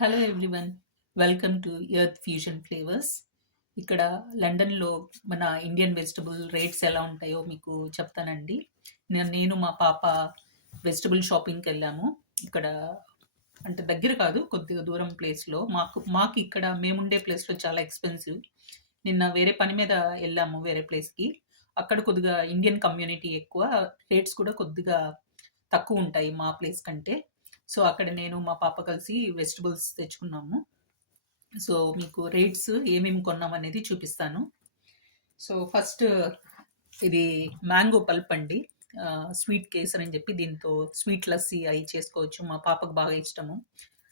Hello everyone, welcome to earth fusion flavours. ఇక్కడ లండన్లో మన ఇండియన్ వెజిటబుల్ రేట్స్ ఎలా ఉంటాయో మీకు చెప్తానండి. నేను మా పాప వెజిటబుల్ షాపింగ్కి వెళ్ళాము. ఇక్కడ అంటే దగ్గర కాదు, కొద్దిగా దూరం ప్లేస్లో. మాకు ఇక్కడ మేముండే ప్లేస్లో చాలా ఎక్స్పెన్సివ్. నిన్న వేరే పని మీద వెళ్ళాము వేరే ప్లేస్కి. అక్కడ కొద్దిగా ఇండియన్ కమ్యూనిటీ ఎక్కువ, రేట్స్ కూడా కొద్దిగా తక్కువ ఉంటాయి మా ప్లేస్ కంటే. సో అక్కడ నేను మా పాప కలిసి వెజిటబుల్స్ తెచ్చుకున్నాము. సో మీకు రేట్స్ ఏమేమి కొన్నామనేది చూపిస్తాను. సో ఫస్ట్ ఇది మ్యాంగో పల్ప్ అండి, స్వీట్ కేసర్ అని చెప్పి దీంతో స్వీట్ లస్సీ అవి చేసుకోవచ్చు. మా పాపకు బాగా ఇష్టము.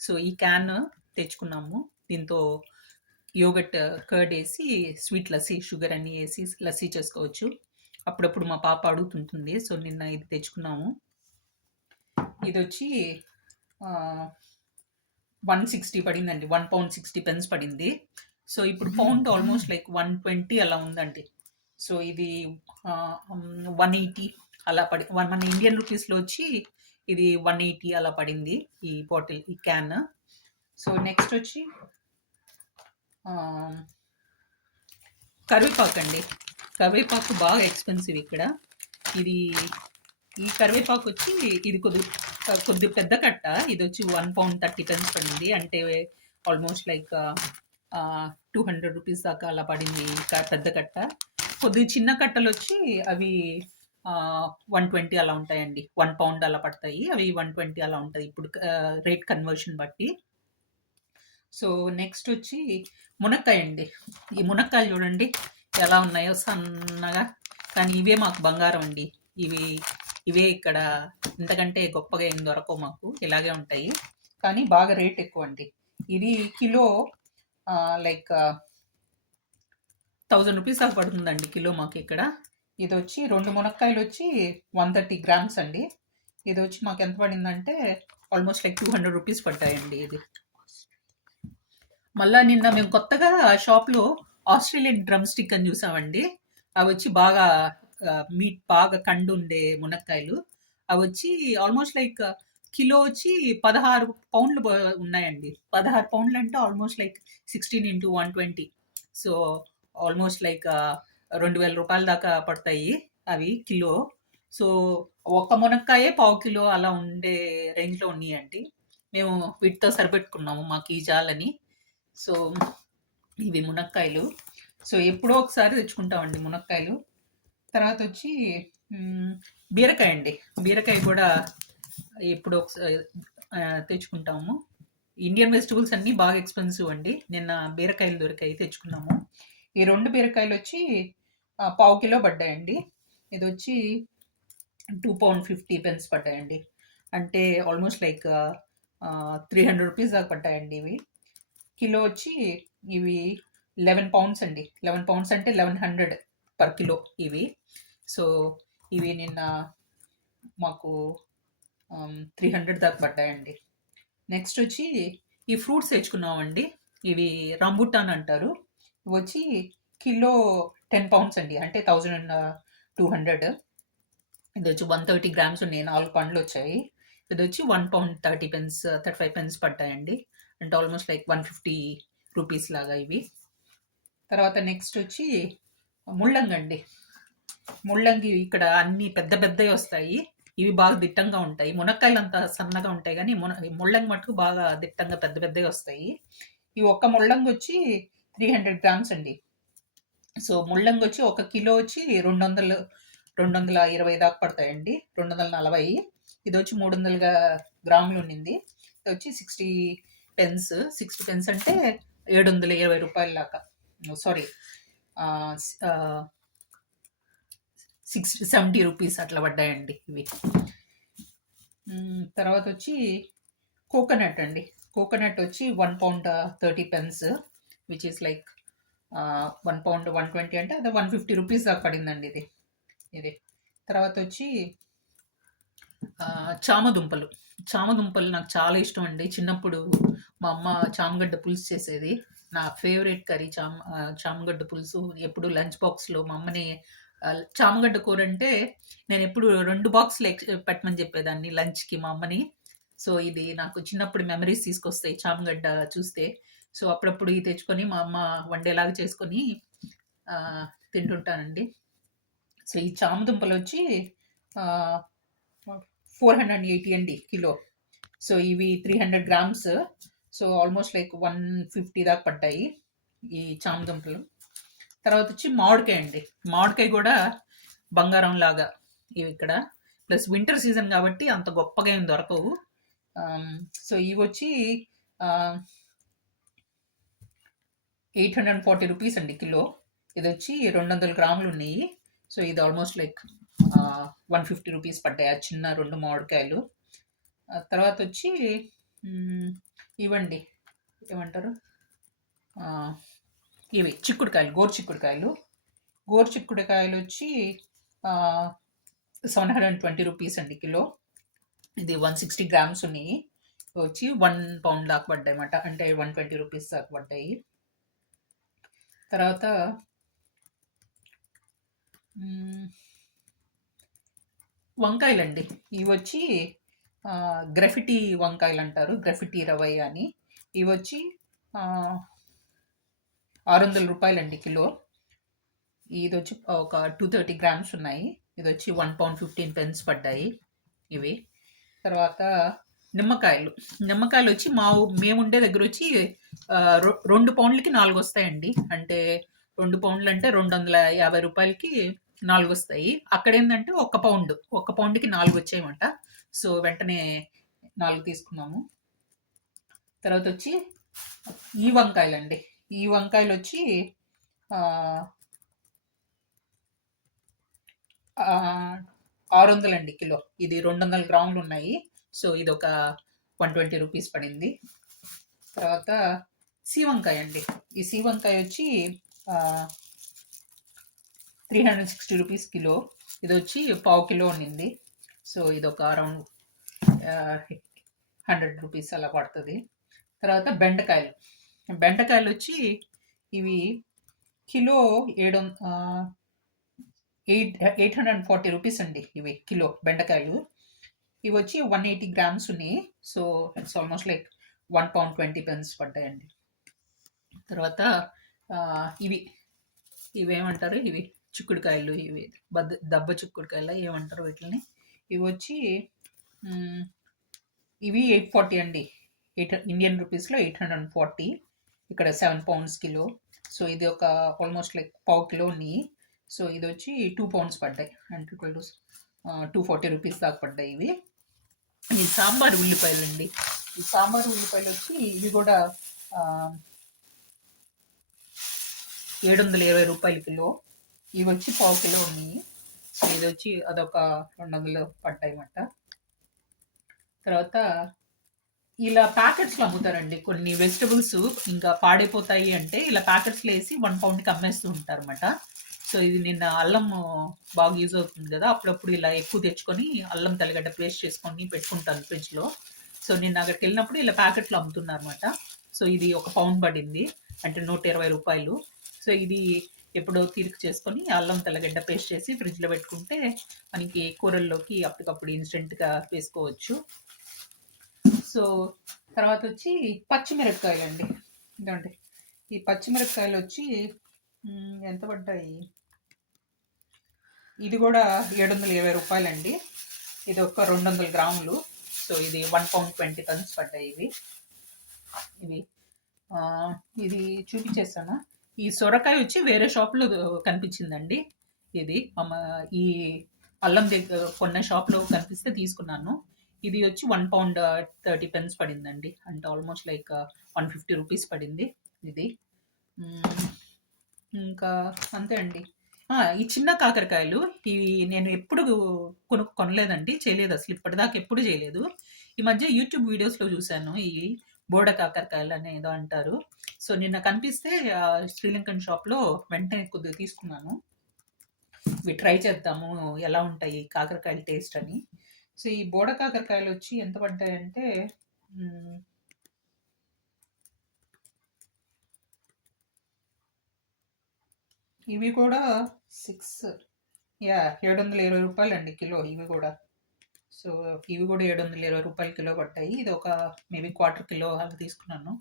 సో ఈ క్యాన్ తెచ్చుకున్నాము. దీంతో యోగట్ కర్డ్ వేసి స్వీట్ లస్సీ, షుగర్ అన్నీ వేసి లస్సీ చేసుకోవచ్చు. అప్పుడప్పుడు మా పాప అడుగుతుంటుంది. సో నిన్న ఇది తెచ్చుకున్నాము. ఇది వచ్చి 160 పడిందండి. 1 pound 60 pence పడింది. సో ఇప్పుడు పౌండ్ ఆల్మోస్ట్ లైక్ 120 అలా ఉందండి. సో ఇది 180 అలా మన ఇండియన్ రూపీస్లో వచ్చి ఇది 180 అలా పడింది ఈ బాటిల్, ఈ క్యాన్. సో నెక్స్ట్ వచ్చి కరివేపాకు అండి. కరివేపాకు బాగా ఎక్స్పెన్సివ్ ఇక్కడ. ఇది ఈ కరివేపాకు వచ్చి ఇది కొద్ది పెద్ద కట్ట. ఇది వచ్చి 1 pound 30 pence పడింది. అంటే ఆల్మోస్ట్ లైక్ 200 రూపీస్ దాకా అలా పడింది పెద్ద కట్ట. కొద్ది చిన్న కట్టలు వచ్చి అవి 120 అలా ఉంటాయండి. 1 pound అలా పడతాయి. అవి 120 అలా ఉంటుంది ఇప్పుడు రేట్ కన్వర్షన్ బట్టి. సో నెక్స్ట్ వచ్చి మునక్కాయ అండి. ఈ మునక్కాయలు చూడండి ఎలా ఉన్నాయో, సన్నగా. కానీ ఇవే మాకు బంగారం అండి. ఇవే ఇక్కడ ఇంతకంటే గొప్పగా ఏం దొరకవు మాకు, ఇలాగే ఉంటాయి. కానీ బాగా రేట్ ఎక్కువ అండి. ఇది కిలో లైక్ 1000 రూపీస్ దాకా పడుతుందండి కిలో మాకు ఇక్కడ. ఇది వచ్చి 2 మునక్కాయలు వచ్చి 130 grams అండి. ఇది వచ్చి మాకు ఎంత పడిందంటే ఆల్మోస్ట్ లైక్ 200 రూపీస్ పడ్డాయండి ఇది. మళ్ళా నిన్న మేము కొత్తగా షాప్లో ఆస్ట్రేలియన్ డ్రమ్ స్టిక్ అని చూసామండి. అవి వచ్చి బాగా మీట్ బాగా కండు ఉండే మునక్కాయలు. అవి వచ్చి ఆల్మోస్ట్ లైక్ కిలో వచ్చి 16 పౌండ్లు ఉన్నాయండి. 16 పౌండ్లు అంటే almost like 16 into 120. So almost like 2000 రూపాయల దాకా పడతాయి అవి కిలో. సో ఒక్క మునక్కాయే పావు కిలో అలా ఉండే రేంజ్లో ఉన్నాయండి. మేము వీటితో సరిపెట్టుకున్నాము మాకు ఈ జాలని. సో ఇవి మునక్కాయలు. సో ఎప్పుడో ఒకసారి తెచ్చుకుంటామండి మునక్కాయలు. తర్వాత వచ్చి బీరకాయ అండి. బీరకాయ కూడా ఎప్పుడో ఒకసారి తెచ్చుకుంటాము. ఇండియన్ వెజిటబుల్స్ అన్నీ బాగా ఎక్స్పెన్సివ్ అండి. నిన్న బీరకాయలు దొరికాయి, తెచ్చుకున్నాము. ఈ 2 బీరకాయలు వచ్చి పావు కిలో పడ్డాయండి. ఇది వచ్చి 2 pound 50 pence పడ్డాయండి. అంటే ఆల్మోస్ట్ లైక్ 300 రూపీస్ దాకా పడ్డాయండి ఇవి. కిలో వచ్చి ఇవి 11 pounds అండి. 11 pounds అంటే 1100 per కిలో ఇవి. సో ఇవి నిన్న మాకు 300 దాకా పడ్డాయండి. నెక్స్ట్ వచ్చి ఈ ఫ్రూట్స్ తెచ్చుకున్నామండి. ఇవి రంబుటాన్ అంటారు. ఇవి వచ్చి కిలో 10 pounds అండి, అంటే 1200. ఇది వచ్చి 130 grams ఉన్నాయి, 4 పండ్లు వచ్చాయి. ఇది వచ్చి 1 pound 30 pence 35 pence పడ్డాయండి. అంటే ఆల్మోస్ట్ లైక్ 150 రూపీస్ లాగా ఇవి. తర్వాత నెక్స్ట్ వచ్చి ముల్లంగి అండి. ముల్లంగి ఇక్కడ అన్ని పెద్ద పెద్దవి వస్తాయి. ఇవి బాగా దిట్టంగా ఉంటాయి. మునక్కాయలు అంతా సన్నగా ఉంటాయి, కానీ ముల్లంగి మటుకు బాగా దిట్టంగా పెద్ద పెద్దవి వస్తాయి. ఈ ఒక్క ముల్లంగి వచ్చి 300 grams అండి. సో ముల్లంగి వచ్చి 1 కిలో వచ్చి 220 దాకా పడతాయండి. 240. ఇది వచ్చి 300 గ్రాములు ఉండింది. ఇది వచ్చి 60 pence. 60 pence అంటే 720 రూపాయల దాకా. సారీ, 70 రూపీస్ అట్లా పడ్డాయండి ఇవి. తర్వాత వచ్చి కోకోనట్ అండి. కోకోనట్ వచ్చి 1 pound 30 pence, which is like 1 pound 120 అంటే అదే 150 రూపీస్ దాకా పడిందండి ఇది. తర్వాత వచ్చి చామదుంపలు. చామదుంపలు నాకు చాలా ఇష్టం అండి. చిన్నప్పుడు మా అమ్మ చామగడ్డ పులుసు చేసేది. నా ఫేవరెట్ కర్రీ చామగడ్డ పులుసు. ఎప్పుడు లంచ్ బాక్స్లో మా అమ్మని చామగడ్డ కూర అంటే నేను ఎప్పుడు 2 బాక్స్లు పెట్టమని చెప్పేదాన్ని లంచ్కి మా అమ్మని. సో ఇది నాకు చిన్నప్పుడు మెమరీస్ తీసుకొస్తాయి చామగడ్డ చూస్తే. సో అప్పుడప్పుడు ఇవి తెచ్చుకొని మా అమ్మ వండేలాగా చేసుకొని తింటుంటానండి. సో ఈ చామ దుంపలొచ్చి 480 అండి కిలో. సో ఇవి 300 గ్రామ్స్. సో ఆల్మోస్ట్ లైక్ 150 దాకా పడ్డాయి ఈ చామ దుంపలు. తర్వాత వచ్చి మామిడికాయ అండి. మామిడికాయ కూడా బంగారం లాగా ఇవి ఇక్కడ. ప్లస్ వింటర్ సీజన్ కాబట్టి అంత గొప్పగా ఏం దొరకవు. సో ఇవి వచ్చి 840 రూపీస్ అండి కిలో. ఇది వచ్చి 200 గ్రాములు ఉన్నాయి. సో ఇది ఆల్మోస్ట్ లైక్ 150 రూపీస్ పడ్డాయి ఆ చిన్న 2 మామిడికాయలు. తర్వాత వచ్చి ఇవ్వండి ఏమంటారు, ఇవి చిక్కుడుకాయలు, గోరు చిక్కుడుకాయలు. గోరు చిక్కుడుకాయలు వచ్చి 720 రూపీస్ అండి కిలో. ఇది 160 గ్రామ్స్ ఉన్నాయి. వచ్చి 1 పౌండ్ దాకా పడ్డాయి అన్నమాట, అంటే 120 రూపీస్ దాకా పడ్డాయి. తర్వాత వంకాయలండి. ఇవి వచ్చి గ్రఫిటీ వంకాయలు అంటారు, గ్రఫిటీ రవై అని. ఇవి వచ్చి 600 రూపాయలండి కిలో. ఇది వచ్చి ఒక 230 గ్రామ్స్ ఉన్నాయి. ఇది వచ్చి 1 పౌండ్ 15 పెన్స్ పడ్డాయి ఇవి. తర్వాత నిమ్మకాయలు. నిమ్మకాయలు వచ్చి మేము ఉండే దగ్గర వచ్చి 2 పౌండ్లకి 4 వస్తాయండి. అంటే 2 పౌండ్లు అంటే 250 రూపాయలకి 4 వస్తాయి. అక్కడ ఏంటంటే 1 పౌండ్కి 4 వచ్చాయన్నమాట. సో వెంటనే 4 తీసుకున్నాము. తర్వాత వచ్చి ఈ వంకాయలండి. ఈ వంకాయలు వచ్చి 600 అండి కిలో. ఇది 200 గ్రాములు ఉన్నాయి. సో ఇది ఒక 120 రూపీస్ పడింది. తర్వాత సీవంకాయ అండి. ఈ సీవంకాయ వచ్చి 360 రూపీస్ కిలో. ఇది వచ్చి 1/2 కిలో ఉండింది. సో ఇది ఒక అరౌండ్ 100 రూపీస్ అలా పడుతుంది. తర్వాత బెండకాయలు. బెండకాయలు వచ్చి ఇవి కిలో 840 రూపీస్ అండి. ఇవి కిలో బెండకాయలు. ఇవి వచ్చి 180 గ్రామ్స్ ఉన్నాయి. So it's almost like 1 pound 20 pence పడ్డాయండి. తర్వాత ఇవేమంటారు, ఇవి చిక్కుడుకాయలు. ఇవి దబ్బ చిక్కుడుకాయలు ఏమంటారు వీటిని. ఇవి వచ్చి ఇవి 840 అండి. ఇండియన్ రూపీస్లో 840. ఇక్కడ 7 పౌండ్స్ కిలో. సో ఇది ఒక ఆల్మోస్ట్ లైక్ 1/2 కిలో ఉన్నాయి. సో ఇది వచ్చి 2 పౌండ్స్ పడ్డాయి, అంటే 240 రూపీస్ దాకా పడ్డాయి ఇవి. ఈ సాంబార్ ఉల్లిపాయలు అండి. ఈ సాంబార్ ఉల్లిపాయలు వచ్చి ఇవి కూడా 720 రూపాయల కిలో. ఇవి వచ్చి 1/2 కిలో ఉన్నాయి. సో ఇది వచ్చి అదొక 200 పడ్డాయి అన్నమాట. తర్వాత ఇలా ప్యాకెట్స్లో అమ్ముతారండి కొన్ని వెజిటబుల్స్. ఇంకా పాడైపోతాయి అంటే ఇలా ప్యాకెట్స్లో వేసి 1 పౌండ్కి అమ్మేస్తూ ఉంటారు అన్నమాట. సో ఇది నిన్న అల్లం బాగా యూజ్ అవుతుంది కదా, అప్పుడప్పుడు ఇలా ఎక్కువ తెచ్చుకొని అల్లం తెల్లగడ్డ పేస్ట్ చేసుకొని పెట్టుకుంటాను ఫ్రిడ్జ్లో. సో నిన్న అక్కడికి వెళ్ళినప్పుడు ఇలా ప్యాకెట్లో అమ్ముతున్నారు అనమాట. సో ఇది 1 పౌండ్ పడింది, అంటే 120 రూపాయలు. సో ఇది ఎప్పుడో తీరిక చేసుకొని అల్లం తెల్లగడ్డ పేస్ట్ చేసి ఫ్రిడ్జ్లో పెట్టుకుంటే మనకి కూరల్లోకి అప్పటికప్పుడు ఇన్స్టెంట్గా వేసుకోవచ్చు. సో తర్వాత వచ్చి పచ్చిమిరపకాయలు అండి. ఇదండి ఈ పచ్చిమిరపకాయలు వచ్చి ఎంత పడ్డాయి, ఇది కూడా 720 రూపాయలండి. ఇది ఒక 200 గ్రాములు. సో ఇది 1 పౌండ్ 20 పెన్స్ పడ్డాయి ఇవి. ఇది చూపించేస్తాను. ఈ సొరకాయ వచ్చి వేరే షాప్లో కనిపించిందండి. ఇది ఈ అల్లం దగ్గర కొన్న షాప్లో కనిపిస్తే తీసుకున్నాను. ఇది వచ్చి 1 పౌండ్ 30 పెన్స్ పడిందండి, అంటే ఆల్మోస్ట్ లైక్ 150 రూపీస్ పడింది ఇది. ఇంకా అంతే అండి. ఈ చిన్న కాకరకాయలు ఇవి నేను ఎప్పుడు కొనలేదండి, చేయలేదు అసలు, ఇప్పటిదాకా ఎప్పుడు చేయలేదు. ఈ మధ్య యూట్యూబ్ వీడియోస్లో చూశాను, ఈ బోడ కాకరకాయలు అనేదో అంటారు. సో నిన్న కనిపిస్తే శ్రీలంకన్ షాప్లో వెంటనే కొద్దిగా తీసుకున్నాను. ఇవి ట్రై చేద్దాము ఎలా ఉంటాయి కాకరకాయల టేస్ట్ అని. సో ఈ బోడ కాకరకాయలు వచ్చి ఎంత పడ్డాయంటే ఇవి కూడా 720 రూపాయలు అండి కిలో. ఇవి కూడా సో ఇవి కూడా 720 రూపాయల కిలో పడ్డాయి. ఇది ఒక మేబీ క్వార్టర్ కిలో అలా తీసుకున్నాను.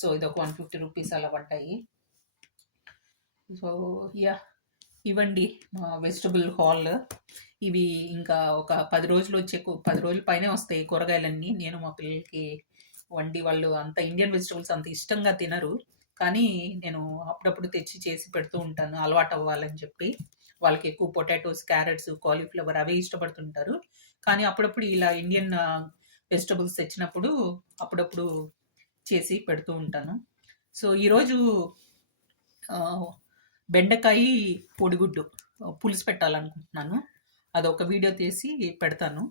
సో ఇది ఒక 150 రూపీస్ అలా పడ్డాయి. సో యా, ఇవ్వండి మా వెజిటబుల్ హాల్. ఇవి ఇంకా ఒక 10 రోజులు 10 రోజుల పైనే వస్తాయి కూరగాయలన్నీ. నేను మా పిల్లలకి వండి, వాళ్ళు అంత ఇండియన్ వెజిటబుల్స్ అంత ఇష్టంగా తినరు. కానీ నేను అప్పుడప్పుడు తెచ్చి చేసి పెడుతూ ఉంటాను అలవాటు అవ్వాలని చెప్పి. వాళ్ళకి ఎక్కువ పొటాటోస్, క్యారెట్స్, కాలీఫ్లవర్ అవే ఇష్టపడుతుంటారు. కానీ అప్పుడప్పుడు ఇలా ఇండియన్ వెజిటబుల్స్ తెచ్చినప్పుడు అప్పుడప్పుడు చేసి పెడుతూ ఉంటాను. సో ఈరోజు ఆ, బెండకాయ పొడిగుడ్డు పులుసు పెట్టాలనుకుంటున్నాను. అదొక వీడియో తీసి పెడతాను.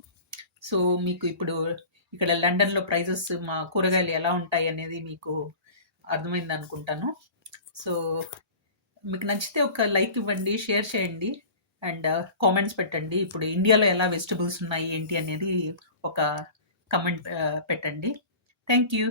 సో మీకు ఇప్పుడు ఇక్కడ లండన్‌లో ప్రైజెస్ మా కూరగాయలు ఎలా ఉంటాయి అనేది మీకు అర్థమైంది అనుకుంటాను. సో మీకు నచ్చితే ఒక లైక్ ఇవ్వండి, షేర్ చేయండి అండ్ కామెంట్స్ పెట్టండి. ఇప్పుడు ఇండియాలో ఎలా వెజిటబుల్స్ ఉన్నాయి ఏంటి అనేది ఒక కమెంట్ పెట్టండి. Thank you.